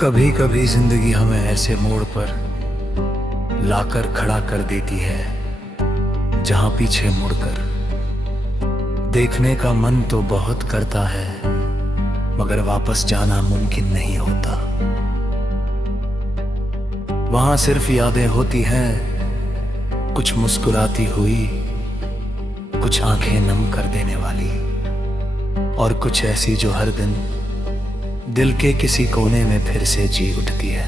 कभी कभी जिंदगी हमें ऐसे मोड़ पर लाकर खड़ा कर देती है जहां पीछे मुड़कर देखने का मन तो बहुत करता है, मगर वापस जाना मुमकिन नहीं होता। वहां सिर्फ यादें होती हैं, कुछ मुस्कुराती हुई, कुछ आंखें नम कर देने वाली, और कुछ ऐसी जो हर दिन दिल के किसी कोने में फिर से जी उठती है।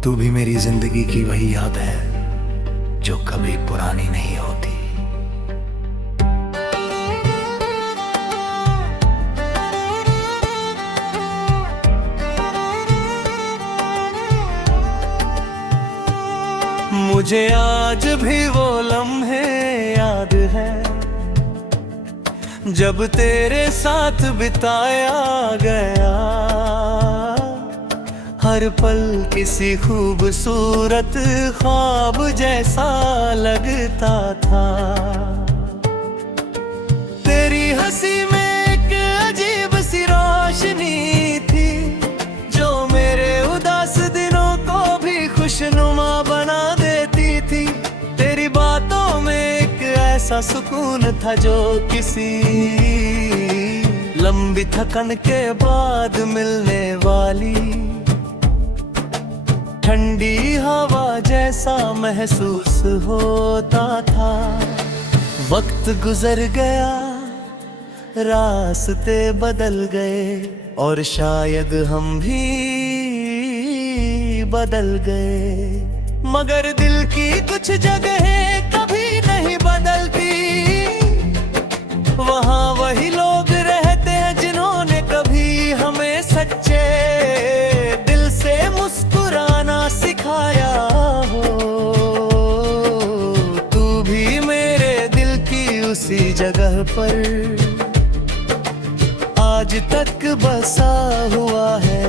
तू भी मेरी जिंदगी की वही याद है जो कभी पुरानी नहीं होती। मुझे आज भी वो लम्हे याद है जब तेरे साथ बिताया गया। हर पल किसी खूबसूरत ख्वाब जैसा लगता था। तेरी हंसी में एक अजीब सी रोशनी थी जो मेरे उदास दिनों को भी खुशनुमा बना देती थी। तेरी बातों में एक ऐसा सुकून था जो किसी लंबी थकन के बाद मिलने वाली ठंडी हवा जैसा महसूस होता था। वक्त गुजर गया, रास्ते बदल गए, और शायद हम भी बदल गए, मगर दिल की कुछ जगहें कभी नहीं बदलती। वहाँ वही लोग रहते हैं जिन्होंने कभी हमें सच्चे दिल से मुस्कुराना सिखाया हो। तू भी मेरे दिल की उसी जगह पर आज तक बसा हुआ है।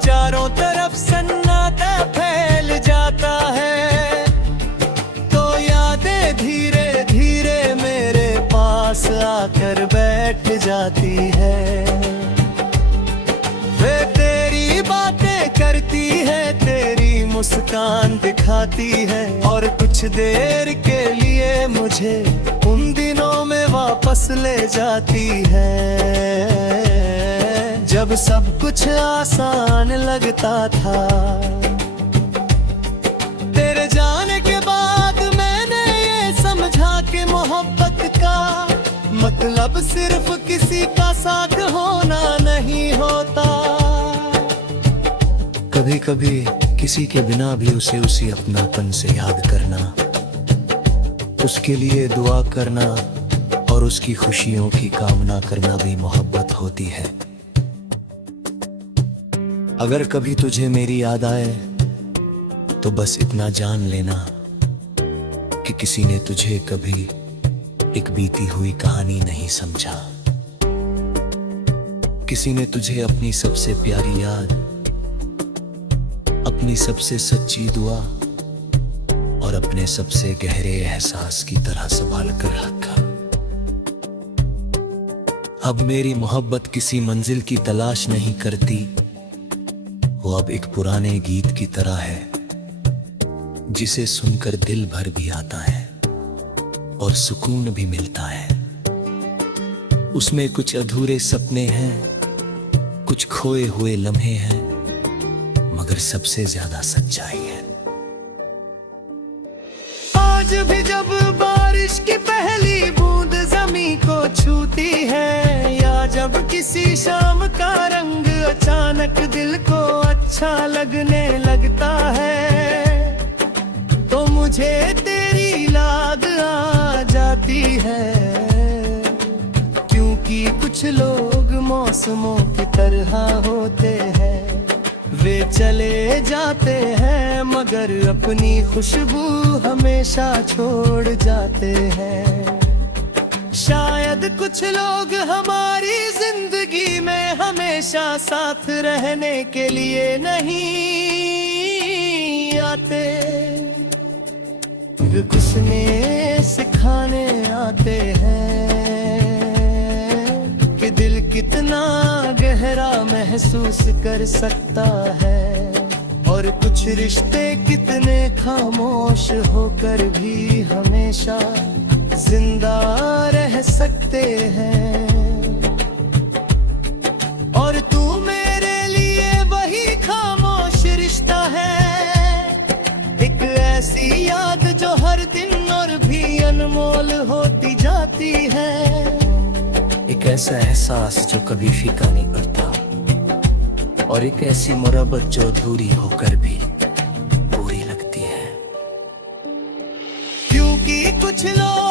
चारों तरफ सन्नाटा फैल जाता है तो यादें धीरे धीरे मेरे पास आकर बैठ जाती है। वे तेरी बातें करती है, तेरी मुस्कान दिखाती है, और कुछ देर के लिए मुझे उन दिनों में वापस ले जाती है जब सब कुछ आसान लगता था। तेरे जाने के बाद मैंने ये समझा कि मोहब्बत का मतलब सिर्फ किसी का साथ होना नहीं होता। कभी कभी किसी के बिना भी उसे उसी अपनापन से याद करना, उसके लिए दुआ करना और उसकी खुशियों की कामना करना भी मोहब्बत होती है। अगर कभी तुझे मेरी याद आए तो बस इतना जान लेना कि किसी ने तुझे कभी एक बीती हुई कहानी नहीं समझा। किसी ने तुझे अपनी सबसे प्यारी याद, अपनी सबसे सच्ची दुआ और अपने सबसे गहरे एहसास की तरह संभाल कर रखा। अब मेरी मोहब्बत किसी मंजिल की तलाश नहीं करती, वो अब एक पुराने गीत की तरह है जिसे सुनकर दिल भर भी आता है और सुकून भी मिलता है। उसमें कुछ अधूरे सपने हैं, कुछ खोए हुए लम्हे हैं, मगर सबसे ज्यादा सच्चाई है। आज भी जब बारिश की पहली बूंद जमीन को छूती है, या जब किसी शाम का रंग अचानक दिल को अच्छा लगने लगता है, तो मुझे तेरी याद आ जाती है। क्योंकि कुछ लोग मौसमों की तरह होते हैं, वे चले जाते हैं मगर अपनी खुशबू हमेशा छोड़ जाते हैं। शायद कुछ लोग हमारी जिंदगी में हमेशा साथ रहने के लिए नहीं आते, कुछ ने सिखाने आते हैं कि दिल कितना गहरा महसूस कर सकता है, और कुछ रिश्ते कितने खामोश होकर भी हमेशा जिंदा रह सकते हैं। और तू मेरे लिए वही खामोश रिश्ता है, एक ऐसी याद जो हर दिन और भी अनमोल होती जाती है, एक ऐसा एहसास जो कभी फीका नहीं पड़ता, और एक ऐसी मोहब्बत जो दूरी होकर भी पूरी लगती है। क्योंकि कुछ लोग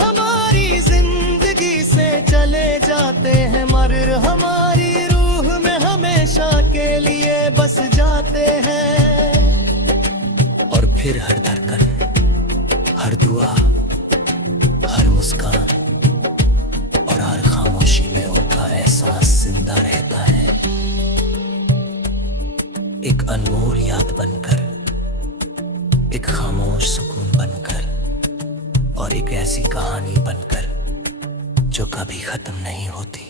हमारी जिंदगी से चले जाते हैं, मगर हमारी रूह में हमेशा के लिए बस जाते हैं। और फिर हर धड़कन, हर दुआ, हर मुस्कान और हर खामोशी में उनका एहसास जिंदा रहता है, एक अनमोल याद बनकर, एक खामोश सुकून बनकर, और एक ऐसी कहानी बनकर जो कभी खत्म नहीं होती।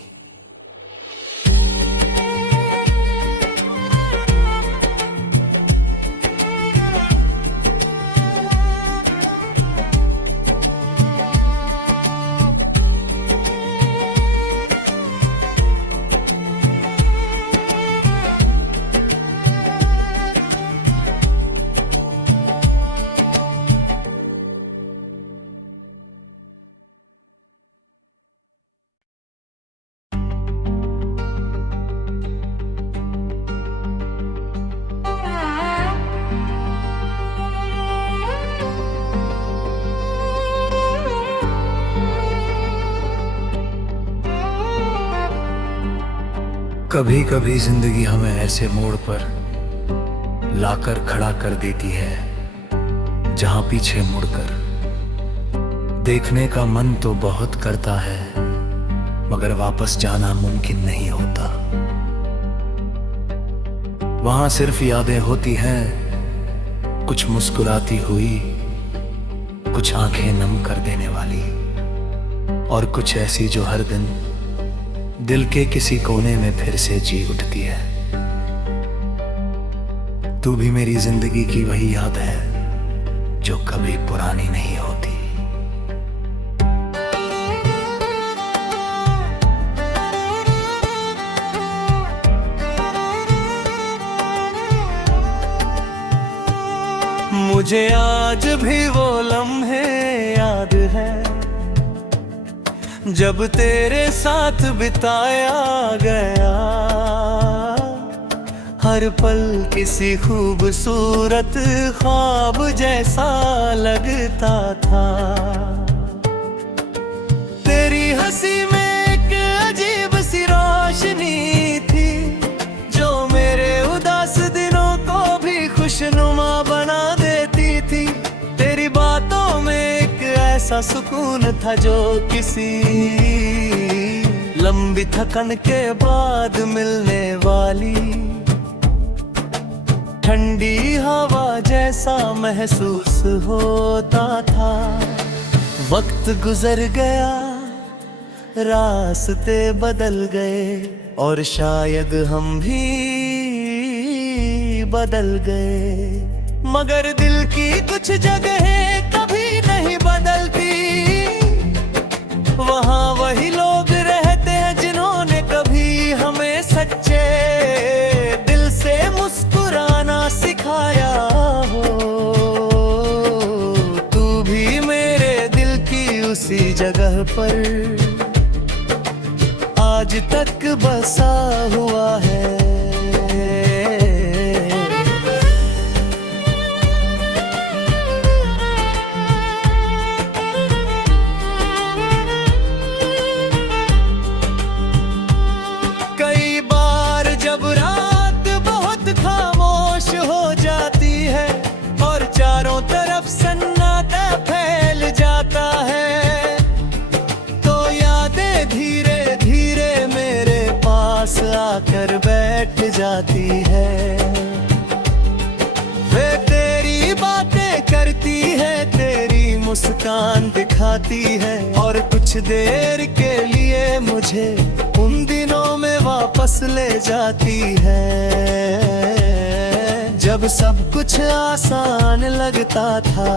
कभी कभी जिंदगी हमें ऐसे मोड़ पर लाकर खड़ा कर देती है जहां पीछे मुड़कर देखने का मन तो बहुत करता है, मगर वापस जाना मुमकिन नहीं होता। वहां सिर्फ यादें होती हैं, कुछ मुस्कुराती हुई, कुछ आंखें नम कर देने वाली, और कुछ ऐसी जो हर दिन दिल के किसी कोने में फिर से जी उठती है। तू भी मेरी जिंदगी की वही याद है जो कभी पुरानी नहीं होती। मुझे आज भी वो लम्हे याद है जब तेरे साथ बिताया गया, हर पल किसी खूबसूरत ख्वाब जैसा लगता था। तेरी हंसी में एक अजीब सी रोशनी थी जो मेरे उदास दिनों को भी खुशनुमा बना देती थी। तेरी बातों में एक ऐसा सुकून था जो किसी लंबी थकन के बाद मिलने वाली ठंडी हवा जैसा महसूस होता था। वक्त गुजर गया, रास्ते बदल गए, और शायद हम भी बदल गए, मगर दिल की कुछ जगहें कभी नहीं बदलती। वहाँ वही लोग रहते हैं जिन्होंने कभी हमें सच्चे दिल से मुस्कुराना सिखाया हो। तू भी मेरे दिल की उसी जगह पर आज तक बसा हुआ है। चारों तरफ सन्नाटा फैल जाता है, तो जाती है। वे तेरी बातें करती है, तेरी मुस्कान दिखाती है, और कुछ देर के लिए मुझे उन दिनों में वापस ले जाती है, जब सब कुछ आसान लगता था।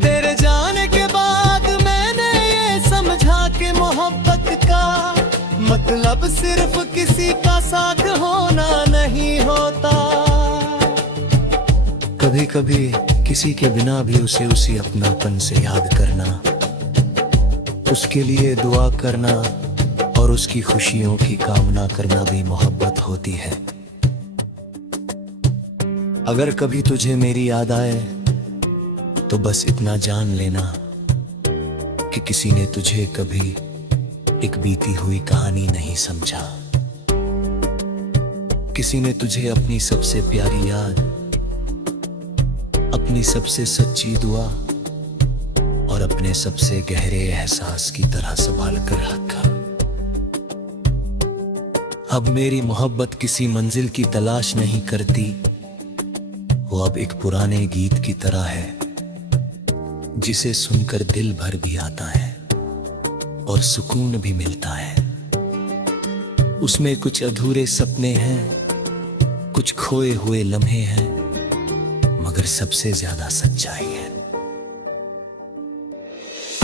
तेरे जाने के बाद मैंने ये समझा कि मोहब्बत का मतलब सिर्फ किसी का साथ होना नहीं होता। कभी कभी किसी के बिना भी उसे उसी अपनापन से याद करना, उसके लिए दुआ करना और उसकी खुशियों की कामना करना भी मोहब्बत होती है। अगर कभी तुझे मेरी याद आए तो बस इतना जान लेना कि किसी ने तुझे कभी एक बीती हुई कहानी नहीं समझा। किसी ने तुझे अपनी सबसे प्यारी याद, अपनी सबसे सच्ची दुआ और अपने सबसे गहरे एहसास की तरह संभाल कर रखा। अब मेरी मोहब्बत किसी मंजिल की तलाश नहीं करती, वो अब एक पुराने गीत की तरह है, जिसे सुनकर दिल भर भी आता है और सुकून भी मिलता है। उसमें कुछ अधूरे सपने हैं, कुछ खोए हुए लम्हे हैं, मगर सबसे ज्यादा सच्चाई है।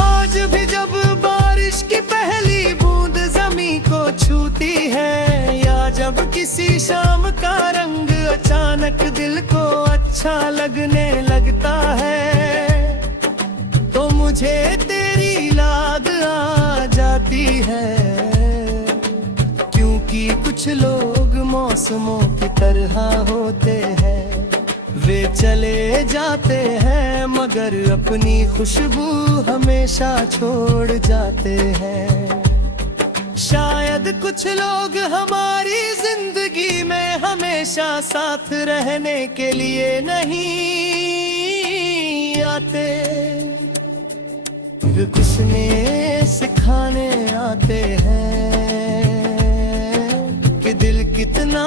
आज भी जब बारिश की पहली बूंद जमीन को छूती है, या जब किसी शाम का रंग अचानक दिल को अच्छा लगने लगता है, तो मुझे तेरी याद आ जाती है। क्योंकि कुछ लोग मौसमों की तरह होते हैं, वे चले जाते हैं मगर अपनी खुशबू हमेशा छोड़ जाते हैं। शायद कुछ लोग हमारी जिंदगी में हमेशा साथ रहने के लिए नहीं आते, कुछ ने सिखाने आते हैं कि दिल कितना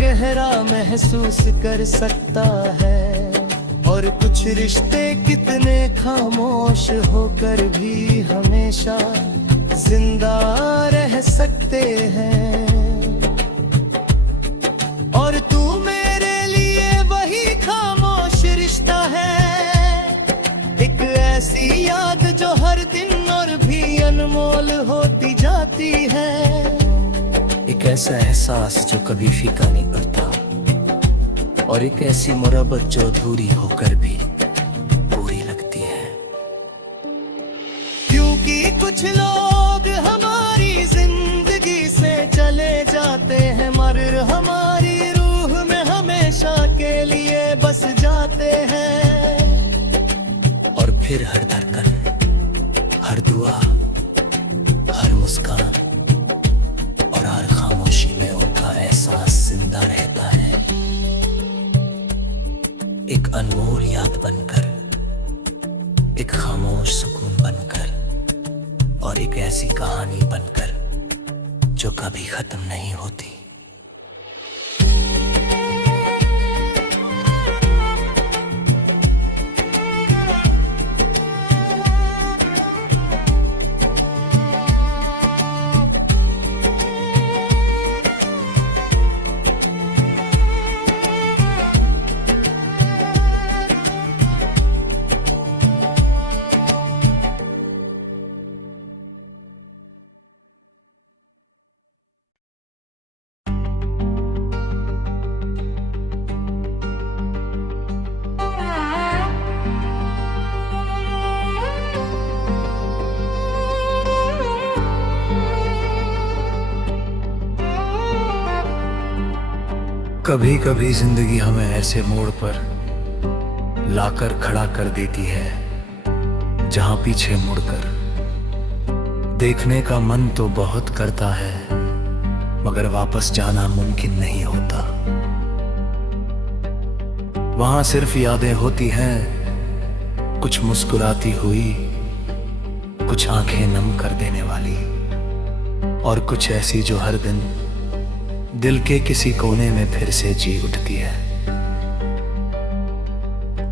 गहरा महसूस कर सकता है, और कुछ रिश्ते कितने खामोश होकर भी हमेशा जिंदा रह सकते हैं। और तू मेरे लिए वही खामोश रिश्ता है, एक ऐसी याद जो हर दिन और भी अनमोल होती जाती है, एक ऐसा एहसास जो कभी फीका नहीं पड़ता, और एक ऐसी मोहब्बत जो अधूरी होकर भी पूरी लगती है। क्योंकि कुछ लोग हमारी जिंदगी से चले जाते हैं मगर हमारी रूह में हमेशा के लिए बस जाते हैं, और फिर हर धड़कन, हर दुआ, हर मुस्कान और हर खामोशी में उनका एहसास जिंदा रहता है, एक अनमोल याद बनकर, एक खामोश सुकून बनकर, और एक ऐसी कहानी बनकर जो कभी खत्म नहीं होती। कभी कभी जिंदगी हमें ऐसे मोड़ पर लाकर खड़ा कर देती है जहां पीछे मुड़कर देखने का मन तो बहुत करता है, मगर वापस जाना मुमकिन नहीं होता। वहां सिर्फ यादें होती हैं, कुछ मुस्कुराती हुई, कुछ आंखें नम कर देने वाली, और कुछ ऐसी जो हर दिन दिल के किसी कोने में फिर से जी उठती है।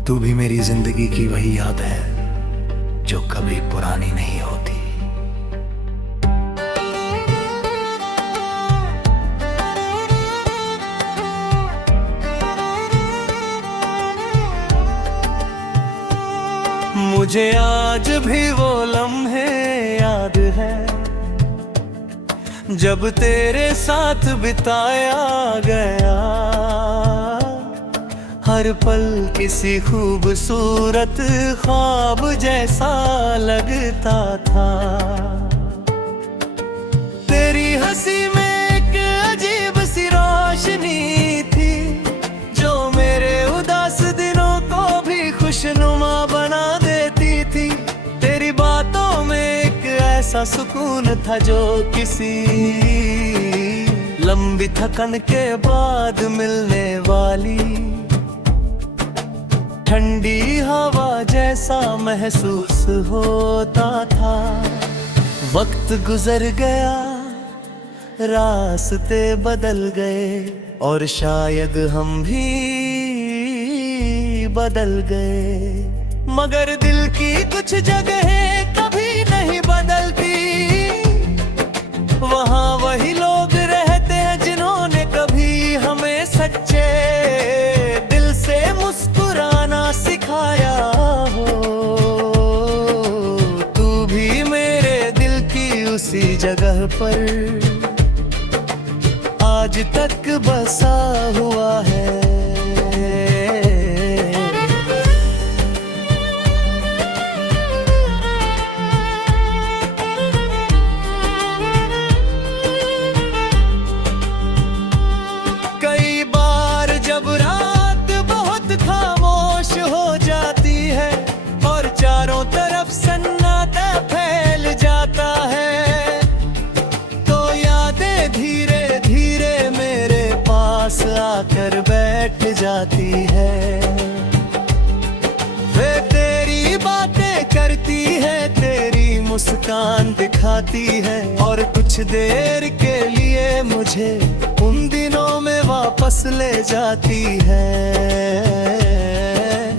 तू भी मेरी जिंदगी की वही याद है जो कभी पुरानी नहीं होती। मुझे आज भी वो लम्हे याद है जब तेरे साथ बिताया गया। हर पल किसी खूबसूरत ख्वाब जैसा लगता था। तेरी हंसी में एक अजीब सी रोशनी थी जो मेरे उदास दिनों को भी खुशनुमा बना देती थी। तेरी बातों में एक ऐसा सुकून था जो किसी लंबी थकन के बाद मिलने वाली ठंडी हवा जैसा महसूस होता था। वक्त गुजर गया, रास्ते बदल गए और शायद हम भी बदल गए, मगर दिल की कुछ जगहें कभी नहीं बदलती। वहाँ वही लोग रहते हैं जिन्होंने कभी हमें सच्चे दिल से मुस्कुराना सिखाया हो। तू भी मेरे दिल की उसी जगह पर आज तक बसा हुआ है। कई बार जब रात बहुत खामोश हो जाती है और चारों तरफ सन्नाटा फैल जाता है, तो यादें धीरे धीरे मेरे पास आकर बैठ जाती है। वे तेरी बातें करती है, तेरी मुस्कान दिखाती है और कुछ देर के लिए मुझे उन दिनों में वापस ले जाती है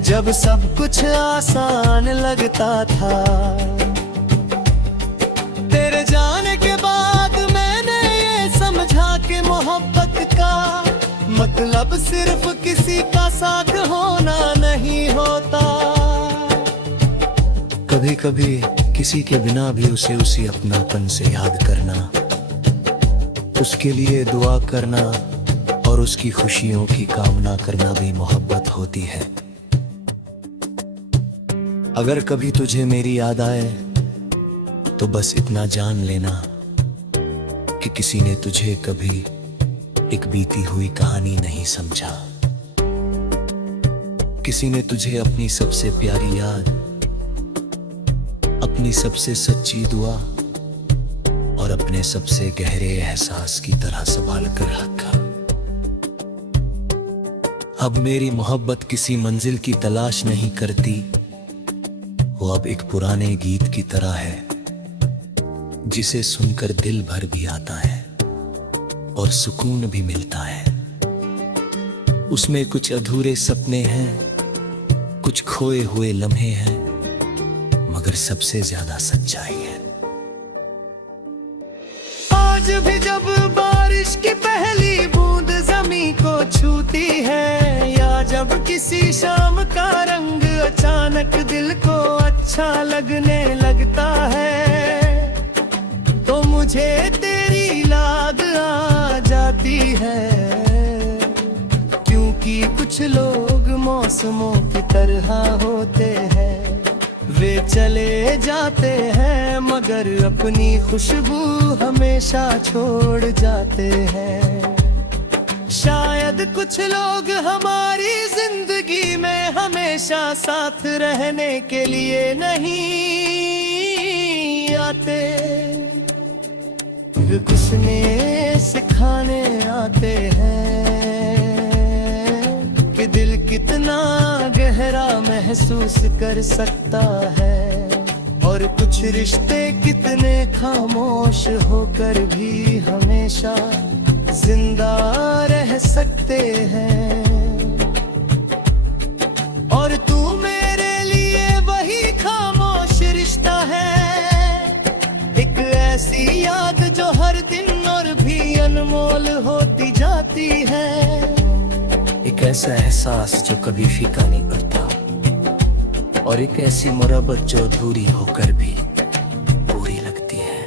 जब सब कुछ आसान लगता था। तेरे जाने के बाद मैंने ये समझा कि मोहब्बत का मतलब सिर्फ किसी का साथ होना नहीं होता। कभी कभी किसी के बिना भी उसे उसी अपनापन से याद करना, उसके लिए दुआ करना और उसकी खुशियों की कामना करना भी मोहब्बत होती है। अगर कभी तुझे मेरी याद आए तो बस इतना जान लेना कि किसी ने तुझे कभी एक बीती हुई कहानी नहीं समझा। किसी ने तुझे अपनी सबसे प्यारी याद, अपनी सबसे सच्ची दुआ और अपने सबसे गहरे एहसास की तरह संभाल कर रखा। अब मेरी मोहब्बत किसी मंजिल की तलाश नहीं करती, वो अब एक पुराने गीत की तरह है जिसे सुनकर दिल भर भी आता है और सुकून भी मिलता है। उसमें कुछ अधूरे सपने हैं, कुछ खोए हुए लम्हे हैं, मगर सबसे ज्यादा सच्चाई है। आज भी जब बारिश की पहली बूंद ज़मीं को छूती है या जब किसी शाम का रंग अचानक दिल को अच्छा लगने लगता है, तो मुझे तेरी याद आ जाती है। क्योंकि कुछ लोग मौसमों की तरह होते हैं, वे चले जाते हैं मगर अपनी खुशबू हमेशा छोड़ जाते हैं। शायद कुछ लोग हमारी जिंदगी में हमेशा साथ रहने के लिए नहीं आते, कुछ ने सिखाने आते हैं कि दिल कितना गहरा महसूस कर सकता है और कुछ रिश्ते कितने खामोश होकर भी हमेशा जिंदा रह सकते हैं। और तू मेरे लिए वही खामोश रिश्ता है, एक ऐसी याद जो हर दिन और भी अनमोल होती जाती है। एक ऐसा एहसास जो कभी फीका नहीं पड़ता, और एक ऐसी मोहब्बत जो अधूरी होकर भी पूरी लगती है।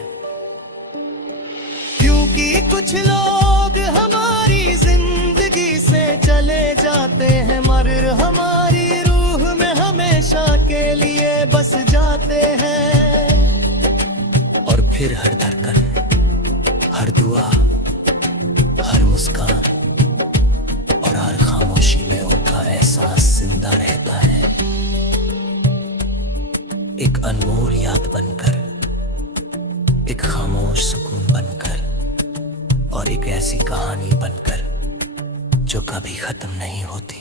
क्योंकि कुछ लोग हमारी जिंदगी से चले जाते हैं, मगर हमारी रूह में हमेशा के लिए बस जाते हैं। और फिर हर धड़कन, हर दुआ, हर मुस्कान और हर खामोशी में उनका एहसास जिंदा रहता है, एक अनमोल याद बनकर, एक खामोश सुकून बनकर, और एक ऐसी कहानी बनकर जो कभी खत्म नहीं होती।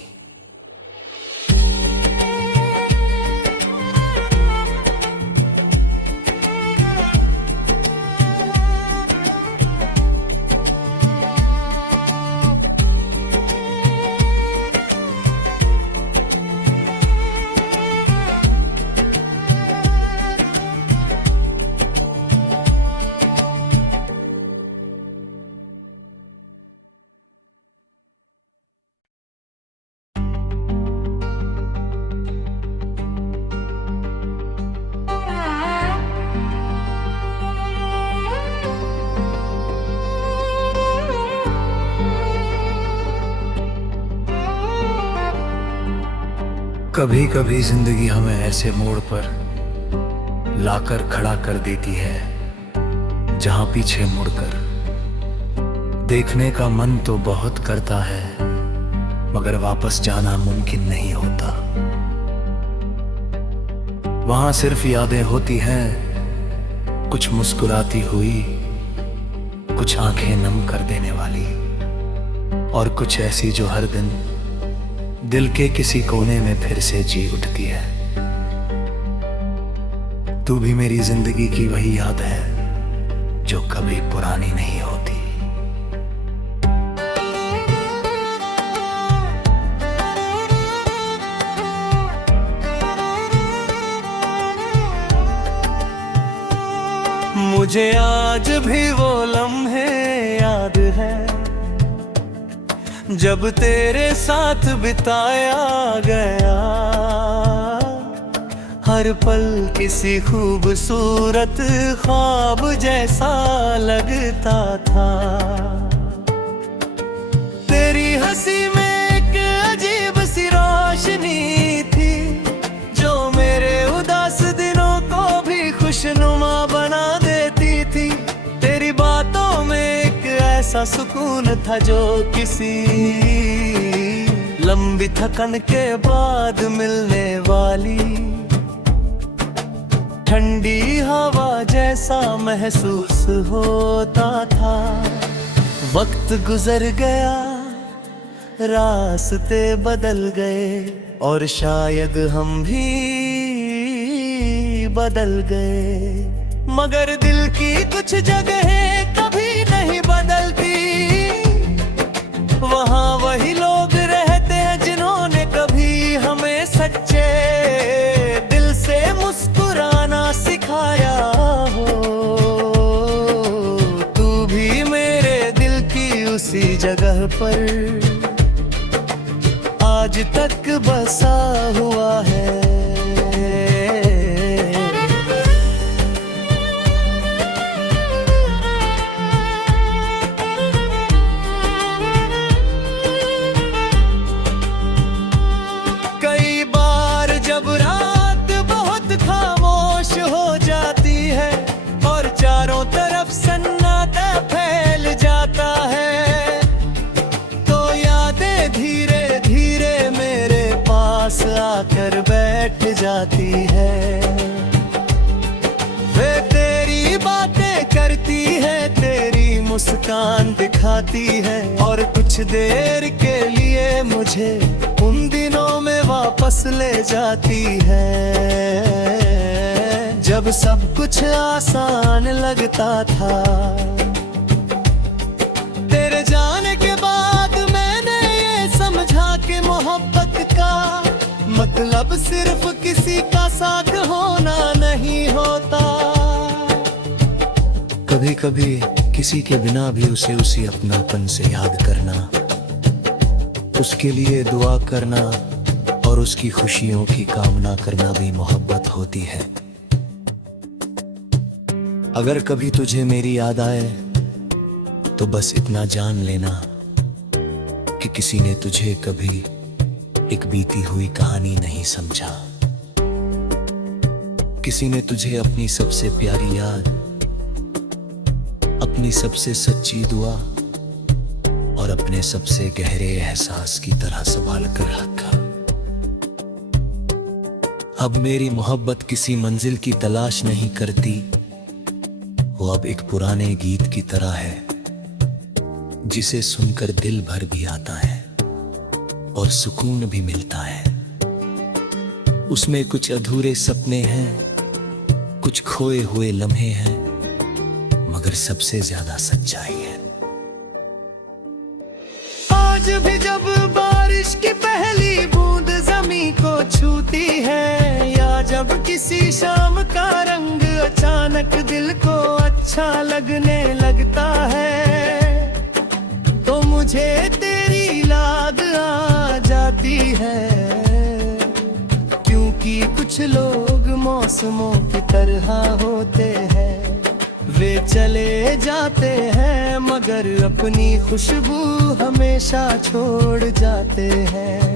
कभी कभी जिंदगी हमें ऐसे मोड़ पर लाकर खड़ा कर देती है जहां पीछे मुड़कर देखने का मन तो बहुत करता है, मगर वापस जाना मुमकिन नहीं होता। वहां सिर्फ यादें होती हैं, कुछ मुस्कुराती हुई, कुछ आंखें नम कर देने वाली, और कुछ ऐसी जो हर दिन दिल के किसी कोने में फिर से जी उठती है। तू भी मेरी जिंदगी की वही याद है जो कभी पुरानी नहीं होती। मुझे आज भी वो लम्हे याद है जब तेरे साथ बिताया गया, हर पल किसी खूबसूरत ख्वाब जैसा लगता था। तेरी हंसी में एक अजीब सी रोशनी थी जो मेरे उदास दिनों को भी खुशनुमा बना देती थी। तेरी बातों में एक ऐसा सुकून था जो किसी लंबी थकन के बाद मिलने वाली ठंडी हवा जैसा महसूस होता था। वक्त गुजर गया, रास्ते बदल गए, और शायद हम भी बदल गए, मगर दिल की कुछ जगहें कभी नहीं बदलती। वहाँ वही लोग रहते हैं जिन्होंने कभी हमें सच्चे दिल से मुस्कुराना सिखाया हो। तू भी मेरे दिल की उसी जगह पर आज तक बसा हुआ है। आकर बैठ जाती है, वे तेरी बातें करती है, तेरी मुस्कान दिखाती है, और कुछ देर के लिए मुझे उन दिनों में वापस ले जाती है जब सब कुछ आसान लगता था। तेरे मतलब सिर्फ किसी का साथ होना नहीं होता। कभी कभी किसी के बिना भी उसे उसी अपनापन से याद करना, उसके लिए दुआ करना और उसकी खुशियों की कामना करना भी मोहब्बत होती है। अगर कभी तुझे मेरी याद आए तो बस इतना जान लेना कि किसी ने तुझे कभी एक बीती हुई कहानी नहीं समझा। किसी ने तुझे अपनी सबसे प्यारी याद, अपनी सबसे सच्ची दुआ और अपने सबसे गहरे एहसास की तरह संभाल कर रखा। अब मेरी मोहब्बत किसी मंजिल की तलाश नहीं करती, वो अब एक पुराने गीत की तरह है जिसे सुनकर दिल भर भी आता है और सुकून भी मिलता है। उसमें कुछ अधूरे सपने हैं, कुछ खोए हुए लम्हे हैं, मगर सबसे ज्यादा सच्चाई है। आज भी जब बारिश की पहली बूंद ज़मीं को छूती है, या जब किसी शाम का रंग अचानक दिल को अच्छा लगने लगता है, तो मुझे तेरी याद आ जाती है। क्योंकि कुछ लोग मौसमों की तरह होते हैं, वे चले जाते हैं मगर अपनी खुशबू हमेशा छोड़ जाते हैं।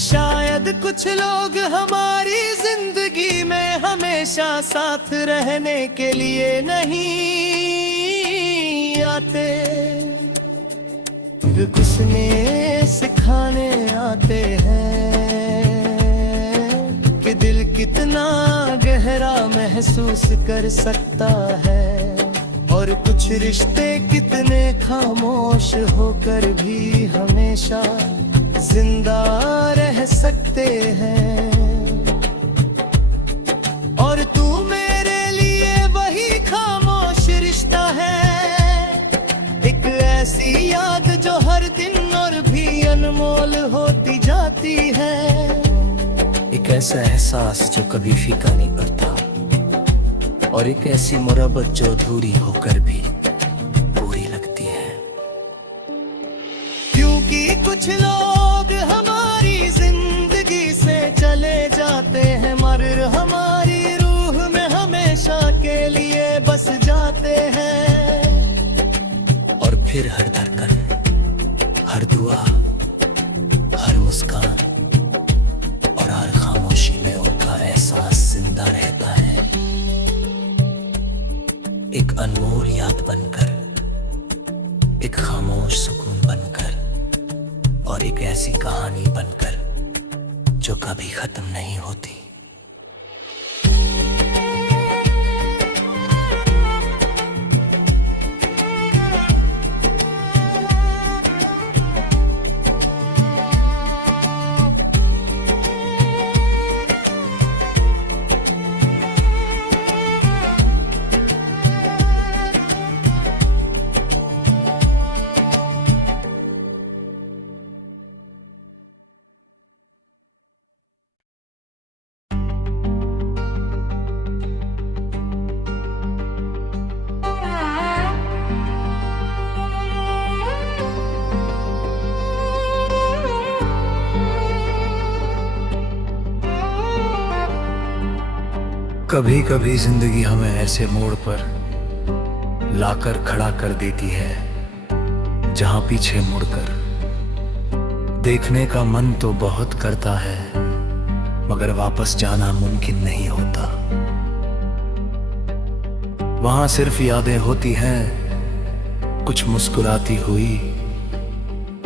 शायद कुछ लोग हमारी जिंदगी में हमेशा साथ रहने के लिए नहीं आते, कुछ ने सिखाने आते हैं कि दिल कितना गहरा महसूस कर सकता है, और कुछ रिश्ते कितने खामोश होकर भी हमेशा जिंदा रह सकते हैं। और तू मेरे लिए वही खामोश रिश्ता है, एक ऐसी याद जो हर दिन और भी अनमोल होती जाती है। एक ऐसा एहसास जो कभी फीका नहीं पड़ता, और एक ऐसी मुहब्बत जो अधूरी होकर भी पूरी लगती है। क्योंकि कुछ लोग हमारी जिंदगी से चले जाते हैं मगर हमारी रूह में हमेशा के लिए बस जाते हैं। और फिर हर धड़कन, हर दुआ, हर मुस्कान और हर खामोशी में उनका एहसास जिंदा रहता है, एक अनमोल याद बनकर, एक खामोश सुकून बनकर, और एक ऐसी कहानी बनकर जो कभी खत्म नहीं होती। कभी कभी जिंदगी हमें ऐसे मोड़ पर लाकर खड़ा कर देती है जहां पीछे मुड़कर देखने का मन तो बहुत करता है, मगर वापस जाना मुमकिन नहीं होता। वहां सिर्फ यादें होती हैं, कुछ मुस्कुराती हुई,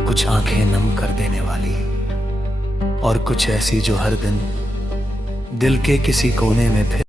कुछ आंखें नम कर देने वाली, और कुछ ऐसी जो हर दिन दिल के किसी कोने में फिर